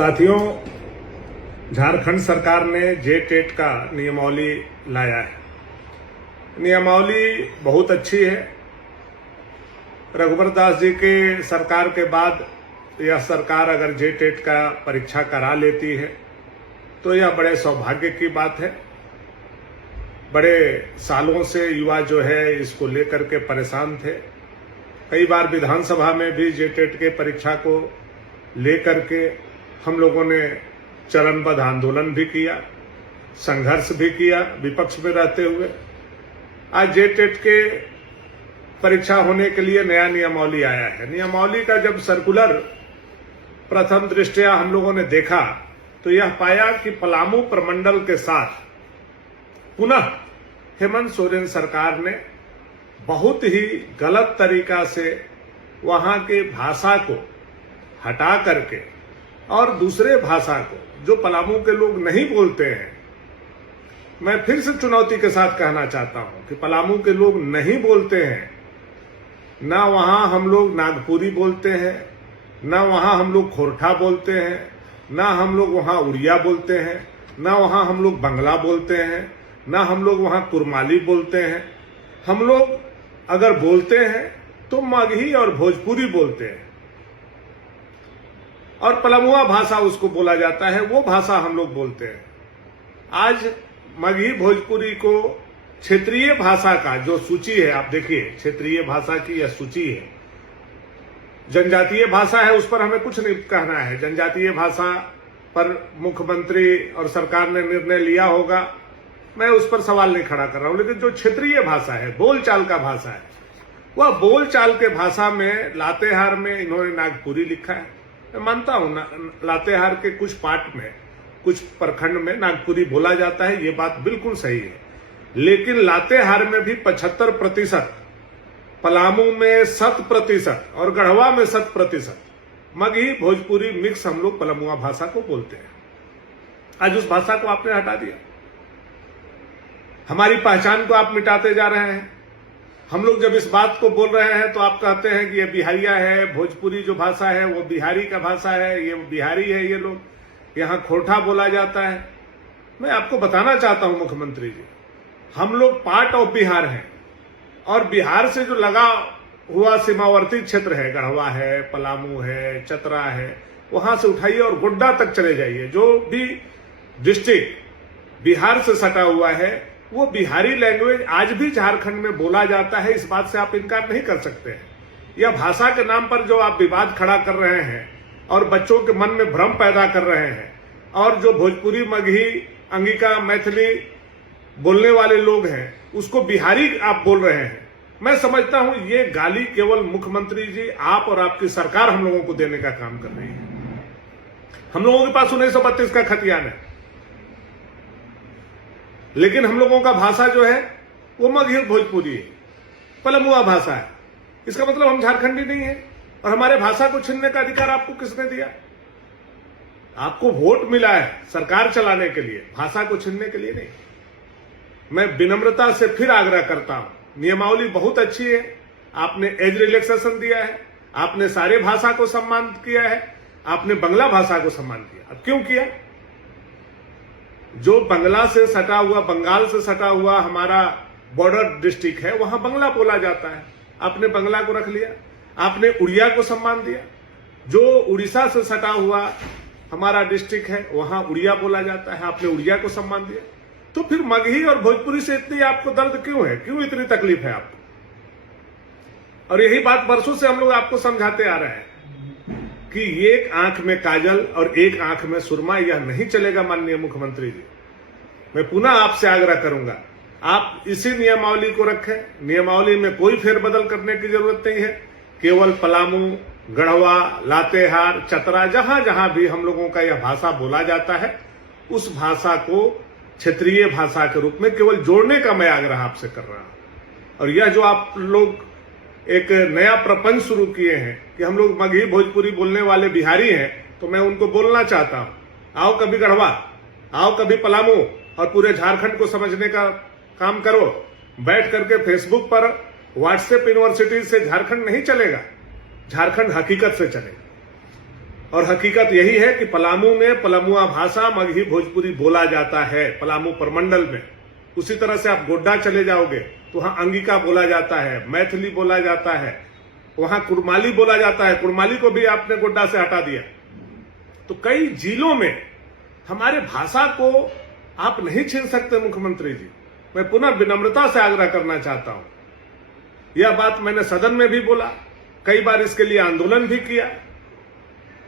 साथियों, झारखंड सरकार ने जेटेट का नियमावली लाया है। नियमावली बहुत अच्छी है। रघुवर दास जी के सरकार के बाद यह सरकार अगर जेटेट का परीक्षा करा लेती है तो यह बड़े सौभाग्य की बात है। बड़े सालों से युवा जो है इसको लेकर के परेशान थे। कई बार विधानसभा में भी जेटेट के परीक्षा को लेकर के हम लोगों ने चरणबद्ध आंदोलन भी किया, संघर्ष भी किया विपक्ष में रहते हुए। आज जेटेट के परीक्षा होने के लिए नया नियमावली आया है। नियमावली का जब सर्कुलर प्रथम दृष्टया हम लोगों ने देखा तो यह पाया कि पलामू प्रमंडल के साथ पुनः हेमंत सोरेन सरकार ने बहुत ही गलत तरीका से वहां के भाषा को हटा करके और दूसरे भाषा को जो पलामू के लोग नहीं बोलते हैं, मैं फिर से चुनौती के साथ कहना चाहता हूं कि पलामू के लोग नहीं बोलते हैं। ना वहां हम लोग नागपुरी बोलते हैं, ना वहां हम लोग खोरठा बोलते हैं, ना हम लोग वहां उड़िया बोलते हैं, ना वहां हम लोग बंगला बोलते हैं, ना हम लोग वहां कुरमाली बोलते हैं। हम लोग अगर बोलते हैं तो मगही और भोजपुरी बोलते हैं और पलामुआ भाषा उसको बोला जाता है, वो भाषा हम लोग बोलते हैं। आज मगही भोजपुरी को क्षेत्रीय भाषा का जो सूची है, आप देखिए क्षेत्रीय भाषा की यह सूची है। जनजातीय भाषा है, उस पर हमें कुछ नहीं कहना है। जनजातीय भाषा पर मुख्यमंत्री और सरकार ने निर्णय लिया होगा, मैं उस पर सवाल नहीं खड़ा कर रहा हूं। लेकिन जो क्षेत्रीय भाषा है, बोलचाल का भाषा है, वह बोलचाल के भाषा में लातेहार में इन्होंने नागपुरी लिखा है। मैं मानता हूं लातेहार के कुछ पार्ट में, कुछ प्रखंड में नागपुरी बोला जाता है, ये बात बिल्कुल सही है। लेकिन लातेहार में भी 75%, पलामू में 100% और गढ़वा में 100% मगही भोजपुरी मिक्स हम लोग पलामुआ भाषा को बोलते हैं। आज उस भाषा को आपने हटा दिया, हमारी पहचान को आप मिटाते जा रहे हैं। हम लोग जब इस बात को बोल रहे हैं तो आप कहते हैं कि ये बिहारिया है, भोजपुरी जो भाषा है वो बिहारी का भाषा है, ये बिहारी है, ये लोग यहां खोरठा बोला जाता है। मैं आपको बताना चाहता हूं मुख्यमंत्री जी, हम लोग पार्ट ऑफ बिहार हैं और बिहार से जो लगा हुआ सीमावर्ती क्षेत्र है, गढ़वा है, पलामू है, चतरा है, वहां से उठाइए और गोड्डा तक चले जाइए। जो भी डिस्ट्रिक्ट बिहार से सटा हुआ है वो बिहारी लैंग्वेज आज भी झारखंड में बोला जाता है। इस बात से आप इनकार नहीं कर सकते हैं। यह भाषा के नाम पर जो आप विवाद खड़ा कर रहे हैं और बच्चों के मन में भ्रम पैदा कर रहे हैं, और जो भोजपुरी, मगही, अंगिका, मैथिली बोलने वाले लोग हैं उसको बिहारी आप बोल रहे हैं, मैं समझता हूं ये गाली केवल मुख्यमंत्री जी, आप और आपकी सरकार हम लोगों को देने का काम कर रही है। हम लोगों के पास 1932 का खतियान है, लेकिन हम लोगों का भाषा जो है वो मगही भोजपुरी है, पलामुआ भाषा है। इसका मतलब हम झारखंडी नहीं है। और हमारे भाषा को छीनने का अधिकार आपको किसने दिया? आपको वोट मिला है सरकार चलाने के लिए, भाषा को छीनने के लिए नहीं। मैं विनम्रता से फिर आग्रह करता हूं, नियमावली बहुत अच्छी है, आपने एज रिलैक्सेशन दिया है, आपने सारे भाषा को सम्मान किया है, आपने बंगला भाषा को सम्मान किया। अब क्यों किया? जो बंगला से सटा हुआ, बंगाल से सटा हुआ हमारा बॉर्डर डिस्ट्रिक्ट है, वहां बंगला बोला जाता है, आपने बंगला को रख लिया। आपने उड़िया को सम्मान दिया। जो उड़ीसा से सटा हुआ हमारा डिस्ट्रिक्ट है वहां उड़िया बोला जाता है, आपने उड़िया को सम्मान दिया। तो फिर मगही और भोजपुरी से इतनी आपको दर्द क्यों है? क्यों इतनी तकलीफ है आपको? और यही बात बरसों से हम लोग आपको समझाते आ रहे हैं कि एक आंख में काजल और एक आंख में सुरमा, यह नहीं चलेगा। माननीय मुख्यमंत्री जी, मैं पुनः आपसे आग्रह करूंगा, आप इसी नियमावली को रखें। नियमावली में कोई फेरबदल करने की जरूरत नहीं है। केवल पलामू, गढ़वा, लातेहार, चतरा, जहां जहां भी हम लोगों का यह भाषा बोला जाता है, उस भाषा को क्षेत्रीय भाषा के रूप में केवल जोड़ने का मैं आग्रह आपसे कर रहा हूं। और यह जो आप लोग एक नया प्रपंच शुरू किए हैं कि हम लोग मगही भोजपुरी बोलने वाले बिहारी हैं, तो मैं उनको बोलना चाहता हूं, आओ कभी गढ़वा, आओ कभी पलामू और पूरे झारखंड को समझने का काम करो। बैठ करके फेसबुक पर, व्हाट्सएप यूनिवर्सिटी से झारखंड नहीं चलेगा, झारखंड हकीकत से चलेगा। और हकीकत यही है कि पलामू में पलामुआ भाषा मगही भोजपुरी बोला जाता है, पलामू प्रमंडल में। उसी तरह से आप गोड्डा चले जाओगे तो वहां अंगिका बोला जाता है, मैथिली बोला जाता है, वहां कुड़माली बोला जाता है। कुड़माली को भी आपने गोड्डा से हटा दिया। तो कई जिलों में हमारे भाषा को आप नहीं छीन सकते मुख्यमंत्री जी। मैं पुनः विनम्रता से आग्रह करना चाहता हूं। यह बात मैंने सदन में भी बोला, कई बार इसके लिए आंदोलन भी किया,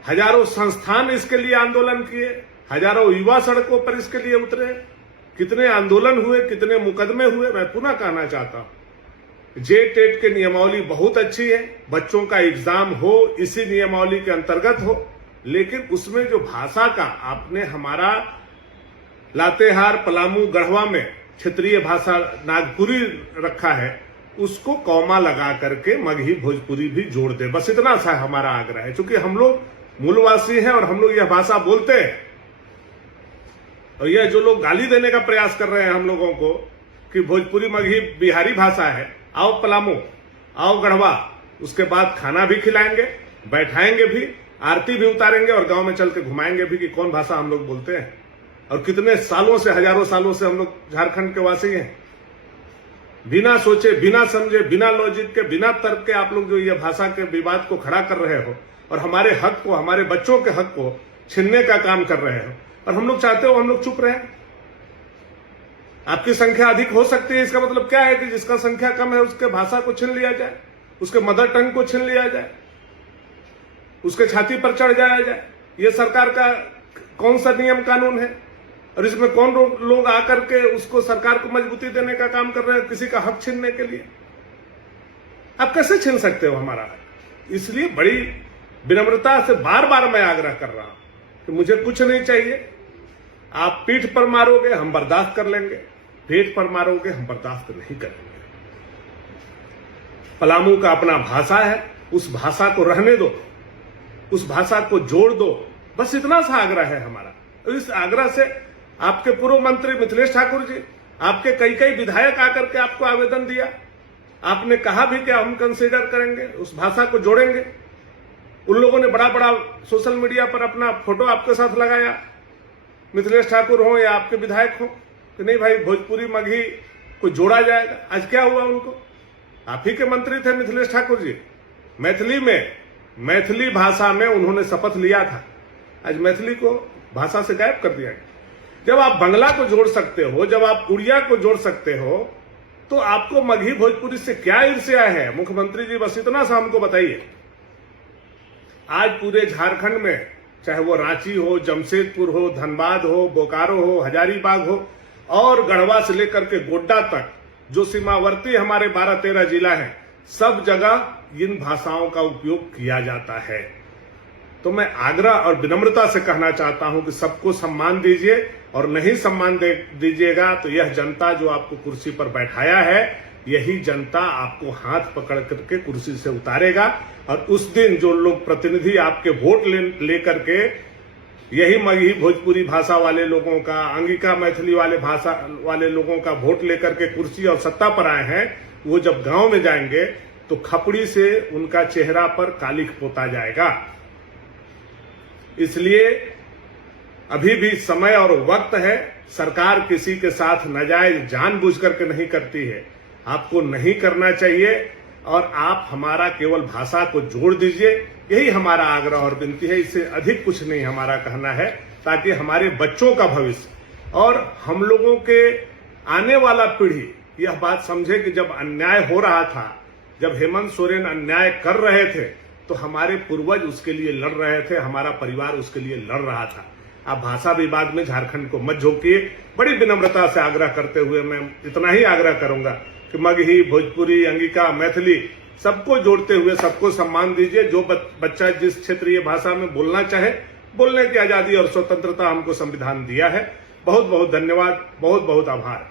हजारों संस्थान इसके लिए आंदोलन किए, हजारों युवा सड़कों पर इसके लिए उतरे, कितने आंदोलन हुए, कितने मुकदमे हुए। मैं पुनः कहना चाहता हूं, जे-टेट के नियमावली बहुत अच्छी है, बच्चों का एग्जाम हो इसी नियमावली के अंतर्गत हो, लेकिन उसमें जो भाषा का आपने हमारा लातेहार, पलामू, गढ़वा में क्षेत्रीय भाषा नागपुरी रखा है, उसको कौमा लगा करके मगही भोजपुरी भी जोड़ दे। बस इतना सा हमारा आग्रह है, क्योंकि हम लोग मूलवासी हैं और हम लोग यह भाषा बोलते हैं। और यह जो लोग गाली देने का प्रयास कर रहे हैं हम लोगों को कि भोजपुरी मगही बिहारी भाषा है, आओ पलामू, आओ गढ़वा, उसके बाद खाना भी खिलाएंगे, बैठाएंगे भी, आरती भी उतारेंगे और गांव में चल के घुमाएंगे भी कि कौन भाषा हम लोग बोलते हैं और कितने सालों से, हजारों सालों से हम लोग झारखंड के वासी हैं। बिना सोचे, बिना समझे, बिना लॉजिक के, बिना तर्क के आप लोग जो यह भाषा के विवाद को खड़ा कर रहे हो और हमारे हक को, हमारे बच्चों के हक को छीनने का काम कर रहे हो, और हम लोग चाहते हो हम लोग चुप रहे। आपकी संख्या अधिक हो सकती है, इसका मतलब क्या है कि जिसका संख्या कम है उसके भाषा को छीन लिया जाए, उसके मदर टंग को छीन लिया जाए, उसके छाती पर चढ़ जाया जाए। यह सरकार का कौन सा नियम कानून है? और इसमें कौन लोग आकर के उसको, सरकार को मजबूती देने का काम कर रहे हैं किसी का हक छीनने के लिए? आप कैसे छीन सकते हो हमारा हक? इसलिए बड़ी विनम्रता से बार बार मैं आग्रह कर रहा हूं कि मुझे कुछ नहीं चाहिए। आप पीठ पर मारोगे हम बर्दाश्त कर लेंगे, पेट पर मारोगे हम बर्दाश्त नहीं करेंगे। पलामू का अपना भाषा है, उस भाषा को रहने दो, उस भाषा को जोड़ दो। बस इतना सा आग्रह है हमारा। और इस आग्रह से आपके पूर्व मंत्री मिथिलेश ठाकुर जी, आपके कई कई विधायक आकर के आपको आवेदन दिया, आपने कहा भी कि हम कंसीडर करेंगे, उस भाषा को जोड़ेंगे। उन लोगों ने बड़ा बड़ा सोशल मीडिया पर अपना फोटो आपके साथ लगाया, मिथिलेश ठाकुर हो या आपके विधायक हो, कि नहीं भाई भोजपुरी मगही को जोड़ा जाएगा। आज क्या हुआ उनको? आप ही के मंत्री थे मिथिलेश ठाकुर जी, मैथिली भाषा में उन्होंने शपथ लिया था, आज मैथिली को भाषा से गायब कर दिया गया। जब आप बंगला को जोड़ सकते हो, जब आप उड़िया को जोड़ सकते हो, तो आपको मगही भोजपुरी से क्या ईर्ष्या है? मुख्यमंत्री जी बस इतना सा हमको बताइए। आज पूरे झारखंड में, चाहे वो रांची हो, जमशेदपुर हो, धनबाद हो, बोकारो हो, हजारीबाग हो और गढ़वा से लेकर के गोड्डा तक जो सीमावर्ती हमारे 12-13 जिला है, सब जगह इन भाषाओं का उपयोग किया जाता है। तो मैं आग्रह और विनम्रता से कहना चाहता हूं कि सबको सम्मान दीजिए, और नहीं सम्मान दीजिएगा तो यह जनता जो आपको कुर्सी पर बैठाया है, यही जनता आपको हाथ पकड़ करके कुर्सी से उतारेगा। और उस दिन जो लोग प्रतिनिधि आपके वोट लेकर के यही मगही भोजपुरी भाषा वाले लोगों का, अंगिका मैथिली वाले भाषा वाले लोगों का वोट लेकर के कुर्सी और सत्ता पर आए हैं, वो जब गांव में जाएंगे तो खपड़ी से उनका चेहरा पर कालिख पोता जाएगा। इसलिए अभी भी समय और वक्त है। सरकार किसी के साथ नाजायज जानबूझ करके नहीं करती है, आपको नहीं करना चाहिए, और आप हमारा केवल भाषा को जोड़ दीजिए, यही हमारा आग्रह और विनती है। इससे अधिक कुछ नहीं हमारा कहना है, ताकि हमारे बच्चों का भविष्य और हम लोगों के आने वाला पीढ़ी यह बात समझे कि जब अन्याय हो रहा था, जब हेमंत सोरेन अन्याय कर रहे थे, तो हमारे पूर्वज उसके लिए लड़ रहे थे, हमारा परिवार उसके लिए लड़ रहा था। आप भाषा विवाद में झारखंड को मत झोंकिए। बड़ी विनम्रता से आग्रह करते हुए मैं इतना ही आग्रह करूंगा कि मगही, भोजपुरी, अंगिका, मैथिली सबको जोड़ते हुए सबको सम्मान दीजिए। जो बच्चा जिस क्षेत्रीय भाषा में बोलना चाहे, बोलने की आजादी और स्वतंत्रता हमको संविधान दिया है। बहुत बहुत धन्यवाद, बहुत बहुत आभार।